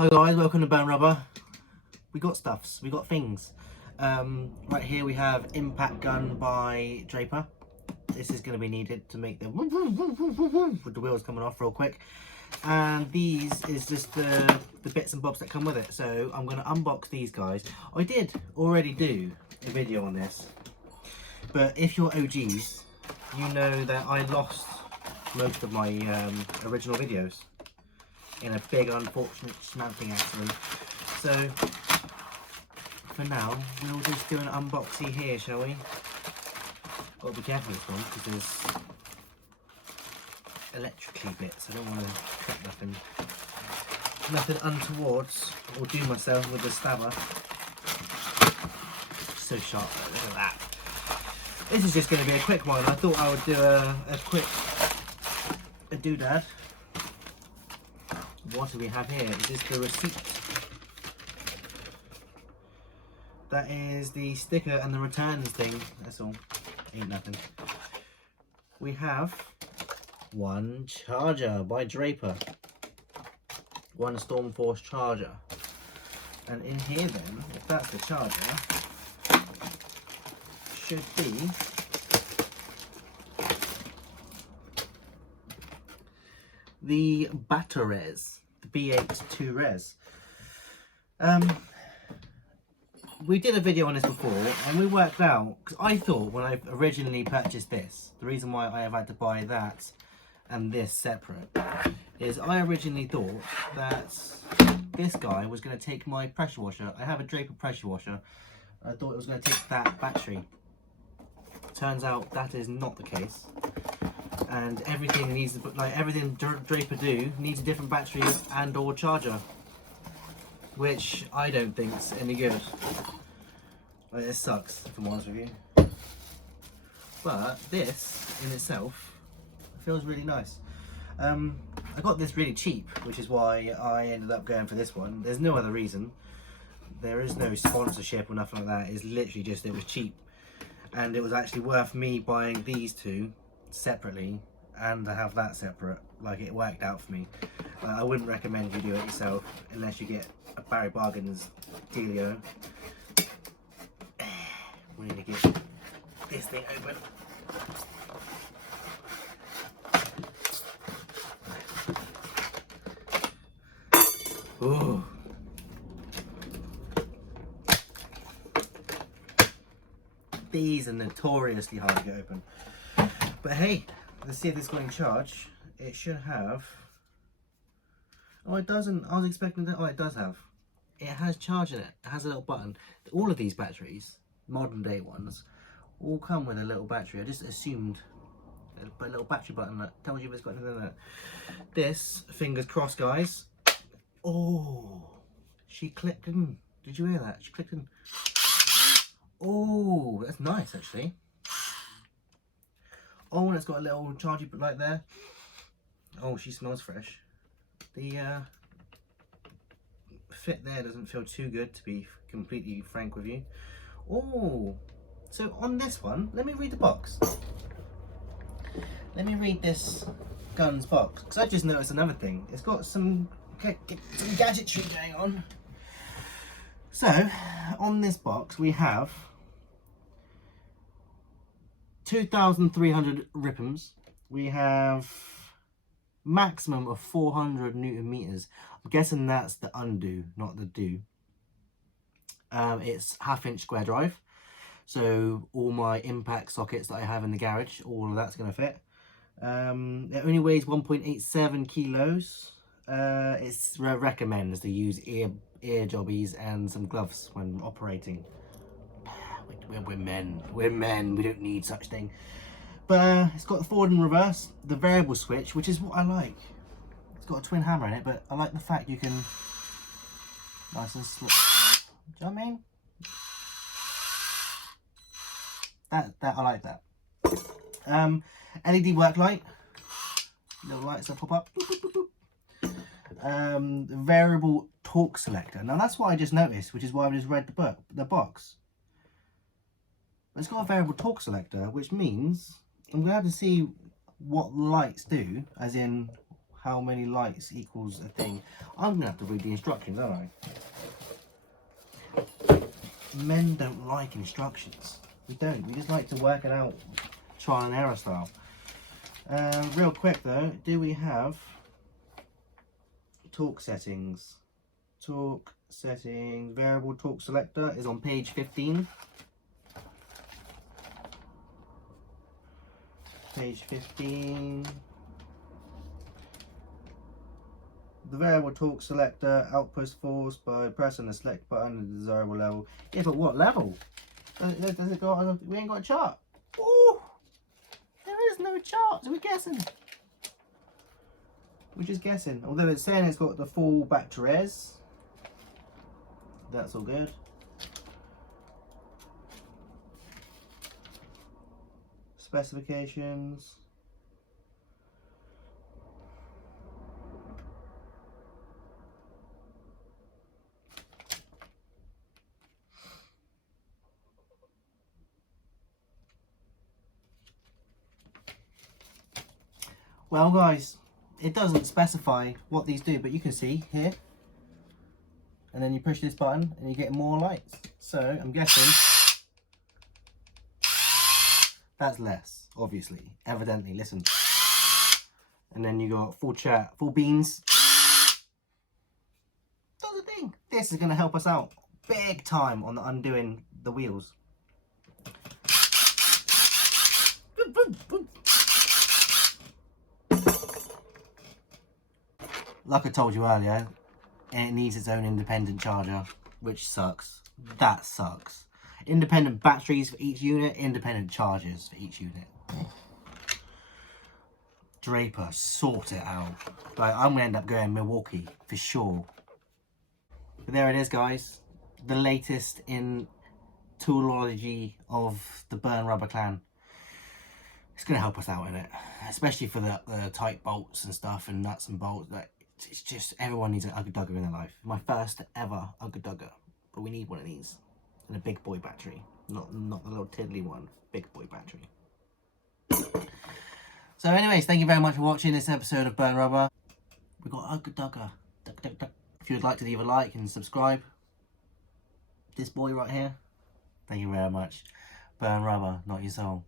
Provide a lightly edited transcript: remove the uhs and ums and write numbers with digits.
Hi guys, welcome to Bone Rubber. We got stuffs, we got things. Right here we have impact gun by Draper. This is going to be needed to make the with the wheels coming off real quick. And these is just the bits and bobs that come with it. So I'm going to unbox these guys. I did already do a video on this, but if you're OGs, you know that I lost most of my original videos in a big unfortunate snapping accident. So for now we'll just do an unboxing here, shall we? Got to be careful with this one because there's electrically bits. I don't want to cut nothing untowards or do myself with the stabber. So sharp, look at that. This is just going to be a quick one. I thought I would do a quick doodad. What do we have here? Is this the receipt? That is the sticker and the returns thing. That's all. Ain't nothing. We have one charger by Draper. One stormforce charger. And in here then, if that's the charger, should be the batteries, the B8 res. We did a video on this before and we worked out, because I thought when I originally purchased this, the reason why I have had to buy that and this separate is I originally thought that this guy was going to take my pressure washer. I have a Draper pressure washer. I thought it was going to take that battery. Turns out that is not the case. And everything needs, like everything Draper do needs a different battery and or charger, which I don't think's any good. Like, it sucks, if I'm honest with you. But this in itself feels really nice. I got this really cheap, which is why I ended up going for this one. There's no other reason. There is no sponsorship or nothing like that. It's literally just it was cheap, and it was actually worth me buying these two separately and to have that separate. Like, it worked out for me. I wouldn't recommend you do it yourself unless you get a Barry Bargains dealio. We need to get this thing open. Ooh. These are notoriously hard to get open. But hey, let's see if this got in charge. It should have. Oh, it doesn't. I was expecting that. Oh, it does have. It has charge in it. It has a little button. All of these batteries, modern day ones, all come with a little battery. I just assumed a little battery button that tells you if it's got anything in it. This, fingers crossed, guys. Oh, she clicked in. Did you hear that? She clicked in. Oh, that's nice actually. Oh, and it's got a little charging light there. Oh, she smells fresh. The fit there doesn't feel too good, to be completely frank with you. Oh, so on this one, let me read the box. Let me read this gun's box, because I just noticed another thing. It's got some gadgetry going on. So, on this box we have 2,300 ripams. We have maximum of 400 Newton meters. I'm guessing that's the undo, not the do. It's 1/2 inch square drive. So all my impact sockets that I have in the garage, all of that's going to fit. It only weighs 1.87 kilos. It's recommends to use ear jobbies and some gloves when operating. We're men, we don't need such thing. But it's got the forward and reverse, the variable switch, which is what I like. It's got a twin hammer in it, but I like the fact you can nice and slow. Do you know what I mean? That I like that. LED work light, little lights that pop up. Variable torque selector. Now that's what I just noticed, which is why I just read the box. It's got a variable torque selector, which means I'm going to have to see what lights do, as in how many lights equals a thing. I'm gonna have to read the instructions, aren't I? Men don't like instructions. We don't. We just like to work it out, trial and error style. Real quick though, do we have torque settings? Torque settings, variable torque selector is on page 15. Page 15. The variable torque selector outputs force by pressing the select button at the desirable level. Yeah, but what level? Does it go? We ain't got a chart. Oh, there is no chart. So we're guessing. We're just guessing. Although it's saying it's got the full batteries. That's all good. Specifications. Well guys, it doesn't specify what these do, but you can see here. And then you push this button and you get more lights. So I'm guessing that's less, obviously, evidently, listen. And then you got full chat, full beans. Does the thing. This is gonna help us out big time on the undoing the wheels. Like I told you earlier, it needs its own independent charger, which sucks. That sucks. Independent batteries for each unit, independent chargers for each unit. Draper, sort it out. Like, I'm gonna end up going Milwaukee for sure. But there it is, guys. The latest in toolology of the Burn Rubber clan. It's gonna help us out in it, especially for the tight bolts and stuff and nuts and bolts. Like, it's just, everyone needs an Ugga Dugga in their life. My first ever Ugga Dugga, but we need one of these and a big boy battery, not the little tiddly one. Big boy battery. So, anyways, thank you very much for watching this episode of Burn Rubber. We got Ugga Dugga. If you would like to leave a like and subscribe, this boy right here. Thank you very much. Burn Rubber, not your soul.